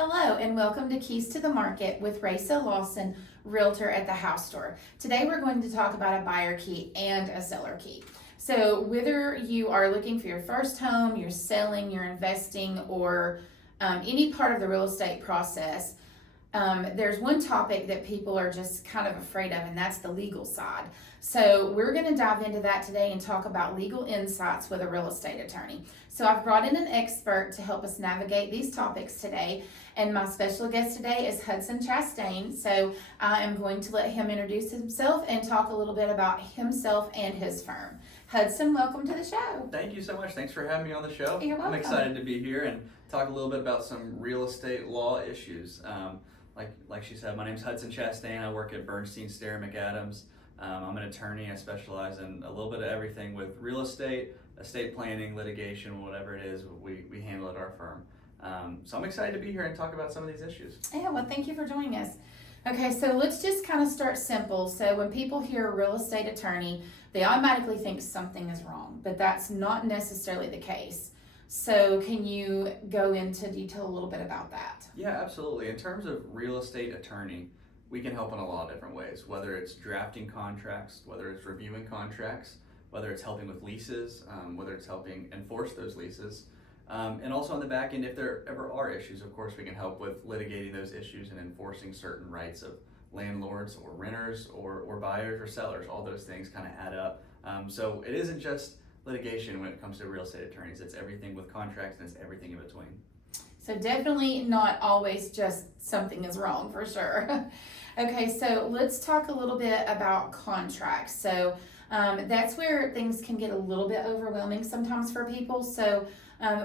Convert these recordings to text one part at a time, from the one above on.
Hello and welcome to Keys to the Market with RaciaSellsHomes, Realtor at the House Store. Today we're going to talk about a buyer key and a seller key. So whether you are looking for your first home, you're selling, you're investing, or any part of the real estate process, there's one topic that people are just kind of afraid of, and that's the legal side. So we're going to dive into that today and talk about legal insights with a real estate attorney. So I've brought in an expert to help us navigate these topics today, and my special guest today is Hudson Chastain. So I am going to let him introduce himself and talk a little bit about himself and his firm. Hudson, welcome to the show. Thank you so much. Thanks for having me on the show. You're welcome. I'm excited to be here and talk a little bit about some real estate law issues. Like she said, my name's Hudson Chastain. I work at Bernstein, Stair & McAdams. I'm an attorney. I specialize in a little bit of everything with real estate, estate planning, litigation, whatever it is, we handle at our firm. So I'm excited to be here and talk about some of these issues. Yeah, well, thank you for joining us. Okay, so let's just kind of start simple. So when people hear a real estate attorney, they automatically think something is wrong, but that's not necessarily the case. So can you go into detail a little bit about that? Yeah, absolutely. In terms of real estate attorney, we can help in a lot of different ways, whether it's drafting contracts, whether it's reviewing contracts, whether it's helping with leases, whether it's helping enforce those leases. And also on the back end, if there ever are issues, of course, we can help with litigating those issues and enforcing certain rights of landlords or renters or buyers or sellers. All those things kind of add up. So it isn't just litigation when it comes to real estate attorneys. It's everything with contracts and it's everything in between. So definitely not always just something is wrong, for sure. Okay, so let's talk a little bit about contracts. So that's where things can get a little bit overwhelming sometimes for people. So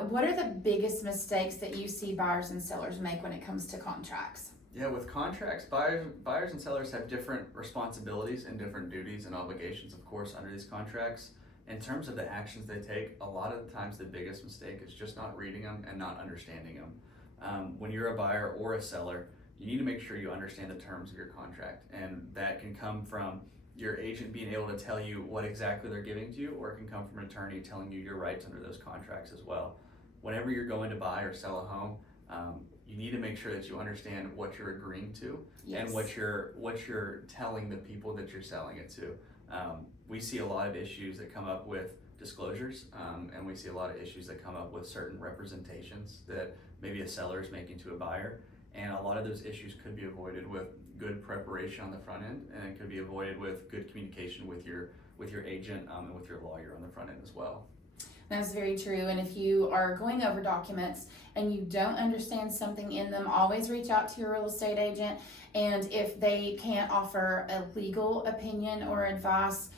what are the biggest mistakes that you see buyers and sellers make when it comes to contracts? Yeah, with contracts, buyers and sellers have different responsibilities and different duties and obligations, of course, under these contracts. In terms of the actions they take, a lot of the times the biggest mistake is just not reading them and not understanding them. When you're a buyer or a seller, you need to make sure you understand the terms of your contract, and that can come from your agent being able to tell you what exactly they're giving to you, or it can come from an attorney telling you your rights under those contracts as well. Whenever you're going to buy or sell a home, you need to make sure that you understand what you're agreeing to. Yes. And what you're telling the people that you're selling it to. We see a lot of issues that come up with disclosures, and we see a lot of issues that come up with certain representations that maybe a seller is making to a buyer. And a lot of those issues could be avoided with good preparation on the front end, and it could be avoided with good communication with your agent and with your lawyer on the front end as well. That's very true. And if you are going over documents and you don't understand something in them, always reach out to your real estate agent. And if they can't offer a legal opinion or advice,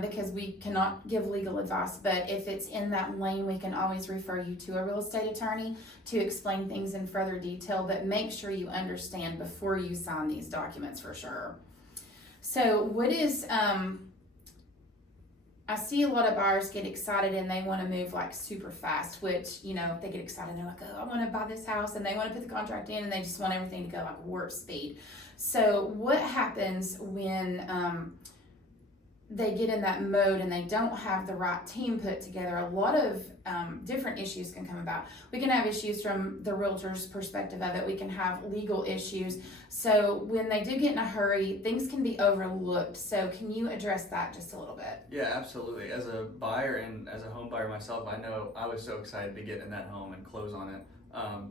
because we cannot give legal advice, but if it's in that lane, we can always refer you to a real estate attorney to explain things in further detail, but make sure you understand before you sign these documents for sure. So what is, I see a lot of buyers get excited and they want to move like super fast, which, you know, if they get excited, they're like, oh, I want to buy this house, and they want to put the contract in and they just want everything to go like warp speed. So what happens when they get in that mode and they don't have the right team put together? A lot of different issues can come about. We can have issues from the realtor's perspective of it. We can have legal issues. So when they do get in a hurry, things can be overlooked. So can you address that just a little bit? Yeah, absolutely. As a buyer and as a home buyer myself, I know I was so excited to get in that home and close on it.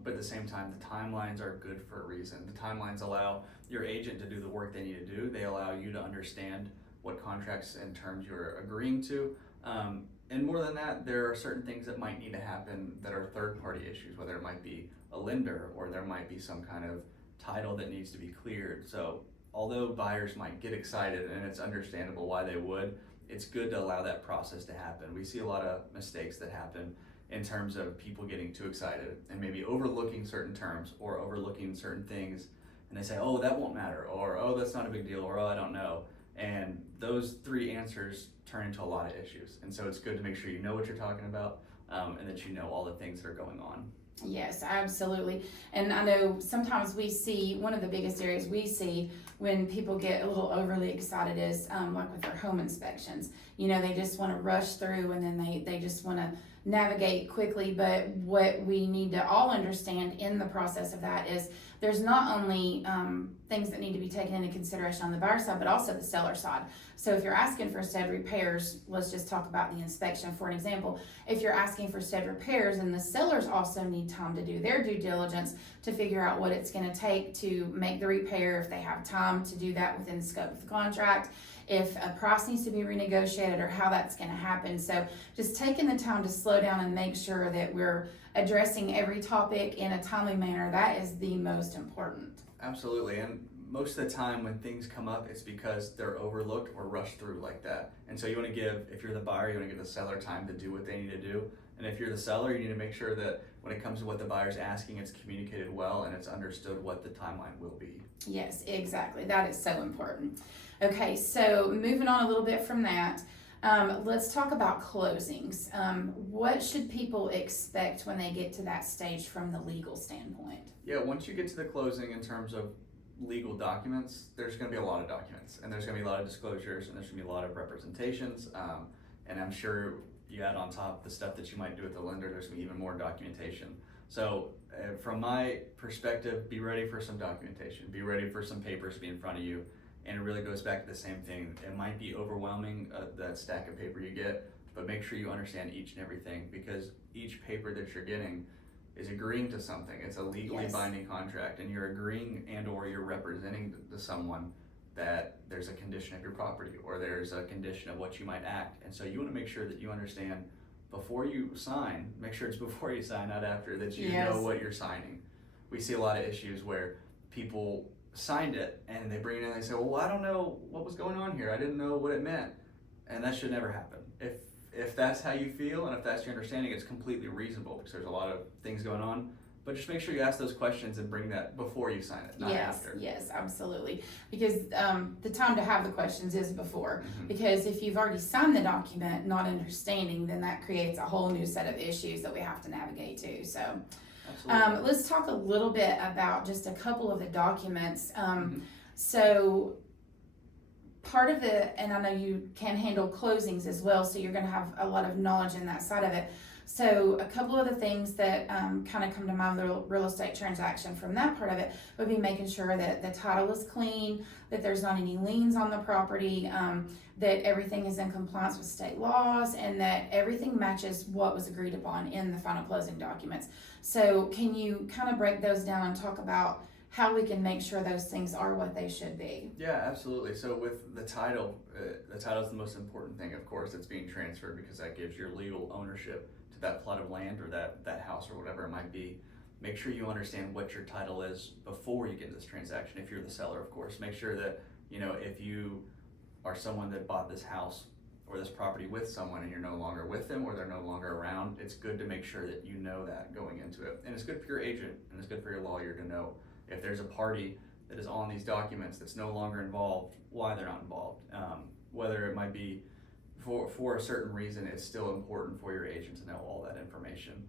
But at the same time, the timelines are good for a reason. The timelines allow your agent to do the work they need to do. They allow you to understand what contracts and terms you're agreeing to. And more than that, there are certain things that might need to happen that are third-party issues, whether it might be a lender or there might be some kind of title that needs to be cleared. So although buyers might get excited, and it's understandable why they would, it's good to allow that process to happen. We see a lot of mistakes that happen in terms of people getting too excited and maybe overlooking certain terms or overlooking certain things, and they say, oh, that won't matter, or oh, that's not a big deal, or oh, I don't know. And those three answers turn into a lot of issues. And so it's good to make sure you know what you're talking about, and that you know all the things that are going on. Yes, absolutely. And I know sometimes we see, one of the biggest areas we see when people get a little overly excited is like with their home inspections. You know, they just want to rush through, and then they just want to navigate quickly, but what we need to all understand in the process of that is there's not only things that need to be taken into consideration on the buyer side, but also the seller side. So if you're asking for said repairs, let's just talk about the inspection for an example. If you're asking for said repairs, and the sellers also need time to do their due diligence to figure out what it's going to take to make the repair, if they have time to do that within the scope of the contract, if a price needs to be renegotiated, or how that's going to happen. So just taking the time to slow down and make sure that we're addressing every topic in a timely manner, that is the most important. Absolutely, and most of the time when things come up, it's because they're overlooked or rushed through like that. And so you want to give, if you're the buyer, you want to give the seller time to do what they need to do. And if you're the seller, you need to make sure that when it comes to what the buyer's asking, it's communicated well and it's understood what the timeline will be. Yes, exactly. That is so important. Okay, so moving on a little bit from that, let's talk about closings. What should people expect when they get to that stage from the legal standpoint? Yeah, once you get to the closing in terms of legal documents, there's going to be a lot of documents, and there's going to be a lot of disclosures, and there's going to be a lot of representations, and I'm sure you add on top the stuff that you might do with the lender, there's going to be even more documentation. So from my perspective, be ready for some documentation, be ready for some papers to be in front of you, and it really goes back to the same thing. It might be overwhelming, that stack of paper you get, but make sure you understand each and everything, because each paper that you're getting is agreeing to something. It's a legally binding contract, and you're agreeing and or you're representing to someone that there's a condition of your property, or there's a condition of what you might act. And so you want to make sure that you understand before you sign, make sure it's before you sign, not after, that you know what you're signing. We see a lot of issues where people signed it and they bring it in and they say, well, I don't know what was going on here. I didn't know what it meant. And that should never happen. If that's how you feel and if that's your understanding, it's completely reasonable, because there's a lot of things going on. But just make sure you ask those questions and bring that before you sign it, not after. Yes, absolutely. Because the time to have the questions is before. Mm-hmm. Because if you've already signed the document not understanding, then that creates a whole new set of issues that we have to navigate too. So let's talk a little bit about just a couple of the documents. So part of the, and I know you can handle closings as well, so you're going to have a lot of knowledge in that side of it. So a couple of the things that kind of come to mind, the real estate transaction from that part of it, would be making sure that the title is clean, that there's not any liens on the property, that everything is in compliance with state laws, and that everything matches what was agreed upon in the final closing documents. So can you kind of break those down and talk about how we can make sure those things are what they should be? Yeah, absolutely. So with the title is the most important thing, of course, that's being transferred, because that gives your legal ownership to that plot of land or that house or whatever it might be. Make sure you understand what your title is before you get this transaction. If you're the seller, of course, make sure that, if you are someone that bought this house or this property with someone and you're no longer with them or they're no longer around, it's good to make sure that you know that going into it. And it's good for your agent and it's good for your lawyer to know if there's a party that is on these documents that's no longer involved, why they're not involved. Whether it might be for a certain reason, it's still important for your agent to know all that information.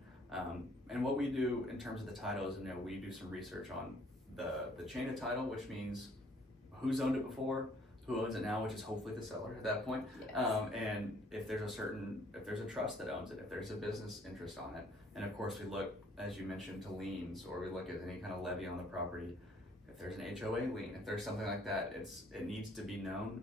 And what we do in terms of the title is, we do some research on the chain of title, which means who's owned it before, who owns it now, which is hopefully the seller at that point. And if there's a trust that owns it, if there's a business interest on it. And of course we look, as you mentioned, to liens, or we look at any kind of levy on the property. If there's an HOA lien, if there's something like that, it needs to be known.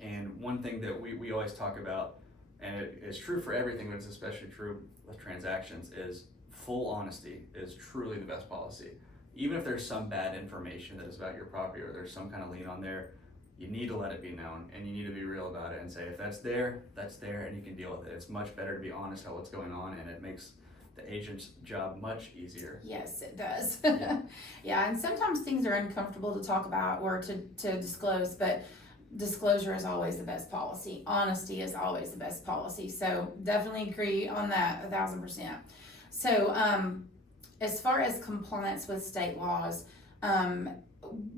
And one thing that we always talk about, and it is true for everything, but it's especially true with transactions, is full honesty is truly the best policy. Even if there's some bad information that is about your property or there's some kind of lien on there, you need to let it be known and you need to be real about it and say, if that's there, and you can deal with it. It's much better to be honest about what's going on, and it makes the agent's job much easier. Yes, it does. Yeah, and sometimes things are uncomfortable to talk about or to disclose, but disclosure is always the best policy. Honesty is always the best policy. So definitely agree on that 1,000%. So as far as compliance with state laws,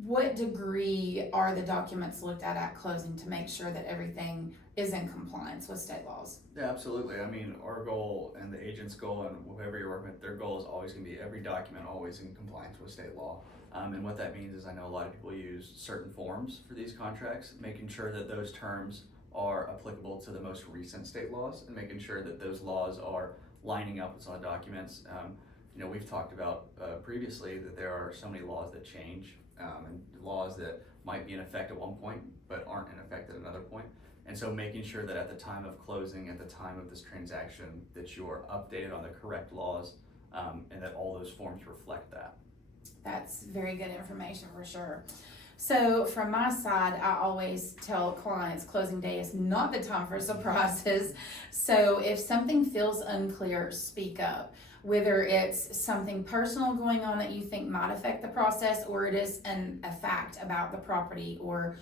what degree are the documents looked at closing to make sure that everything is in compliance with state laws? Yeah, absolutely. I mean, our goal and the agent's goal and whoever you're working with, their goal is always going to be every document always in compliance with state law. And what that means is, I know a lot of people use certain forms for these contracts, making sure that those terms are applicable to the most recent state laws and making sure that those laws are lining up with all documents. We've talked about previously that there are so many laws that change and laws that might be in effect at one point but aren't in effect at another point. And so making sure that at the time of closing, at the time of this transaction, that you are updated on the correct laws and that all those forms reflect that. That's very good information for sure. So from my side, I always tell clients closing day is not the time for surprises. So if something feels unclear, speak up. Whether it's something personal going on that you think might affect the process, or it is a fact about the property or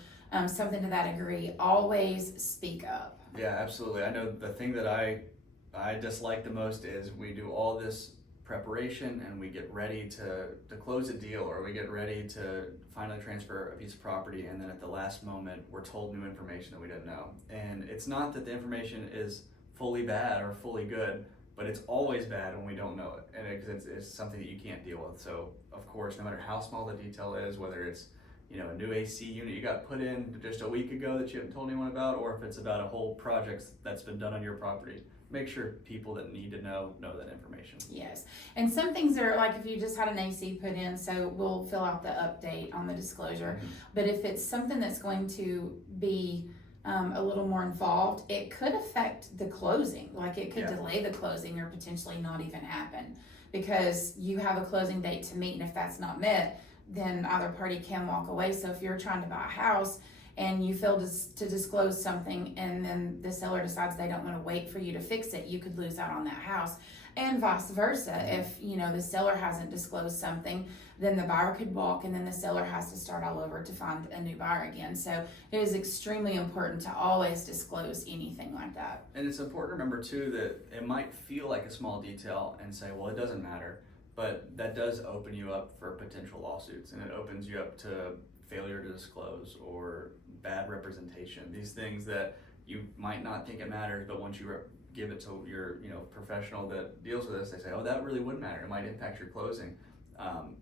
something to that degree, always speak up. Yeah, absolutely. I know the thing that I dislike the most is we do all this preparation and we get ready to close a deal, or we get ready to finally transfer a piece of property, and then at the last moment we're told new information that we didn't know. And it's not that the information is fully bad or fully good, but it's always bad when we don't know it, and it's something that you can't deal with. So of course, no matter how small the detail is, whether it's a new AC unit you got put in just a week ago that you haven't told anyone about, or if it's about a whole project that's been done on your property, make sure people that need to know that information. Yes, and some things are like if you just had an AC put in, so we'll fill out the update on the disclosure. Mm-hmm. But if it's something that's going to be a little more involved, it could affect the closing. Like it could delay the closing or potentially not even happen because you have a closing date to meet, and if that's not met, then either party can walk away. So if you're trying to buy a house and you fail to disclose something, and then the seller decides they don't want to wait for you to fix it, you could lose out on that house. And vice versa. If the seller hasn't disclosed something, then the buyer could walk, and then the seller has to start all over to find a new buyer again. So it is extremely important to always disclose anything like that. And it's important to remember too that it might feel like a small detail and say, well, it doesn't matter, but that does open you up for potential lawsuits, and it opens you up to failure to disclose or bad representation. These things that you might not think it matters, but once you give it to your professional that deals with this, they say, oh, that really would matter. It might impact your closing.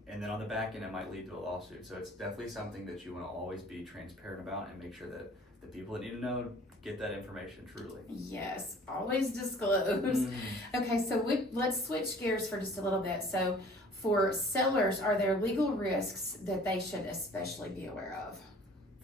And then on the back end, it might lead to a lawsuit. So it's definitely something that you want to always be transparent about and make sure that the people that need to know get that information truly. Yes, always disclose. Okay, so let's switch gears for just a little bit. So for sellers, are there legal risks that they should especially be aware of?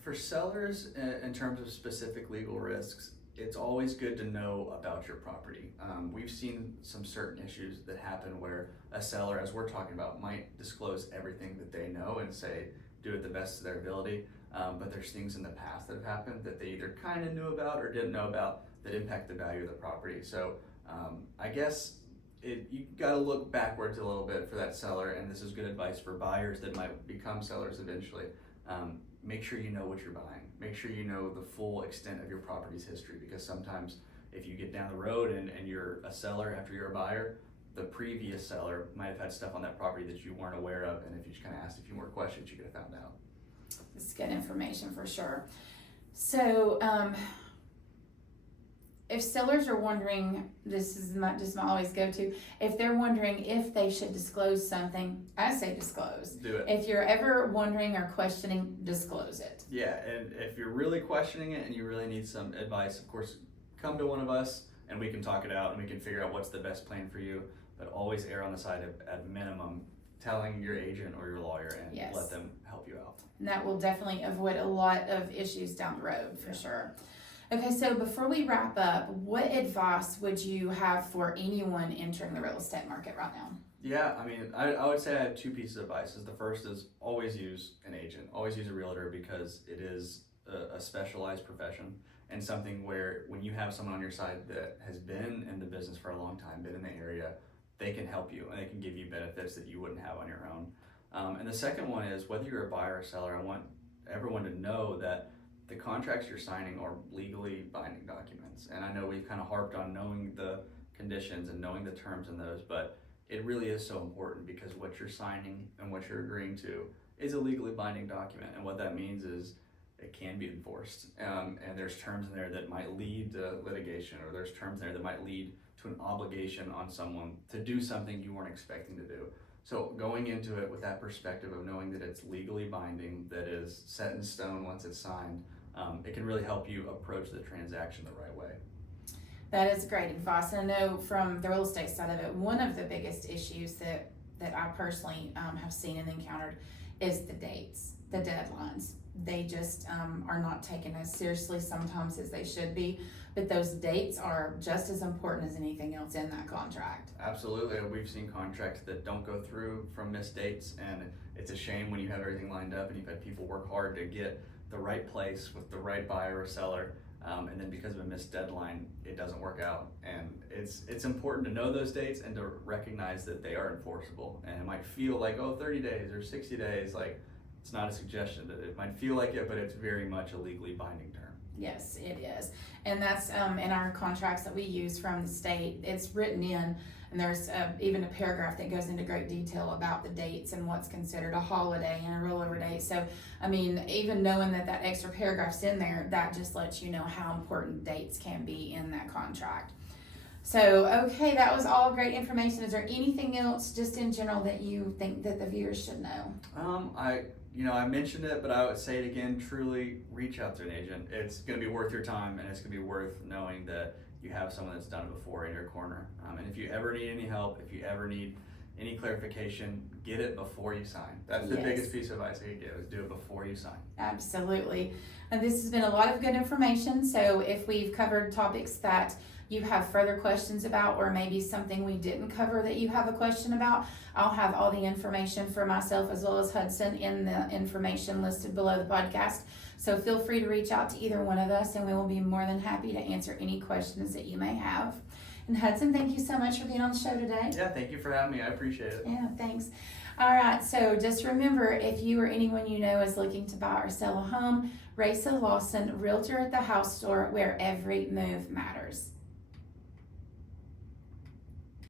For sellers, in terms of specific legal risks, it's always good to know about your property. We've seen some certain issues that happen where a seller, as we're talking about, might disclose everything that they know and say, do it the best of their ability. But there's things in the past that have happened that they either kind of knew about or didn't know about that impact the value of the property. So I guess you got to look backwards a little bit for that seller, and this is good advice for buyers that might become sellers eventually. Make sure you know what you're buying. Make sure you know the full extent of your property's history, because sometimes if you get down the road and you're a seller after you're a buyer, the previous seller might have had stuff on that property that you weren't aware of, and if you just kind of asked a few more questions, you could have found out. It's good information for sure. So if sellers are wondering, this is my always go-to, if they're wondering if they should disclose something, I say disclose. Do it. If you're ever wondering or questioning, disclose it. Yeah, and if you're really questioning it and you really need some advice, of course, come to one of us and we can talk it out and we can figure out what's the best plan for you, but always err on the side of, at minimum, telling your agent or your lawyer and let them help you out. And that will definitely avoid a lot of issues down the road for sure. Okay, so before we wrap up, what advice would you have for anyone entering the real estate market right now? Yeah, I mean, I would say I have two pieces of advice. The first is always use an agent, always use a realtor, because it is a specialized profession and something where when you have someone on your side that has been in the business for a long time, been in the area, they can help you and they can give you benefits that you wouldn't have on your own. And the second one is, whether you're a buyer or seller, I want everyone to know that the contracts you're signing are legally binding documents. And I know we've kind of harped on knowing the conditions and knowing the terms in those, but it really is so important, because what you're signing and what you're agreeing to is a legally binding document. And what that means is it can be enforced. And there's terms in there that might lead to litigation, or there's terms in there that might lead to an obligation on someone to do something you weren't expecting to do. So going into it with that perspective of knowing that it's legally binding, that is set in stone once it's signed, it can really help you approach the transaction the right way. That is great advice. And I know from the real estate side of it, one of the biggest issues that I personally have seen and encountered is the dates, the deadlines. They just are not taken as seriously sometimes as they should be, but those dates are just as important as anything else in that contract. Absolutely. We've seen contracts that don't go through from missed dates, and it's a shame when you have everything lined up and you've had people work hard to get the right place with the right buyer or seller, and then because of a missed deadline, it doesn't work out. And it's important to know those dates and to recognize that they are enforceable. And it might feel like, 30 days or 60 days, like it's not a suggestion. That it might feel like it, but it's very much a legally binding term. Yes, it is. And that's in our contracts that we use from the state. It's written in, and there's even a paragraph that goes into great detail about the dates and what's considered a holiday and a rollover date. So, I mean, even knowing that extra paragraph's in there, that just lets you know how important dates can be in that contract. So, okay, that was all great information. Is there anything else just in general that you think that the viewers should know? I mentioned it, but I would say it again, truly reach out to an agent. It's going to be worth your time, and it's going to be worth knowing that you have someone that's done it before in your corner. And if you ever need any help, if you ever need any clarification, get it before you sign. That's the biggest piece of advice I could give, is do it before you sign. Absolutely. And this has been a lot of good information. So if we've covered topics that you have further questions about, or maybe something we didn't cover that you have a question about, I'll have all the information for myself as well as Hudson in the information listed below the podcast. So feel free to reach out to either one of us, and we will be more than happy to answer any questions that you may have. And Hudson, thank you so much for being on the show today. Yeah, thank you for having me. I appreciate it. Yeah, thanks. All right, so just remember, if you or anyone you know is looking to buy or sell a home, Racia Lawson, Realtor at the House Store, where every move matters.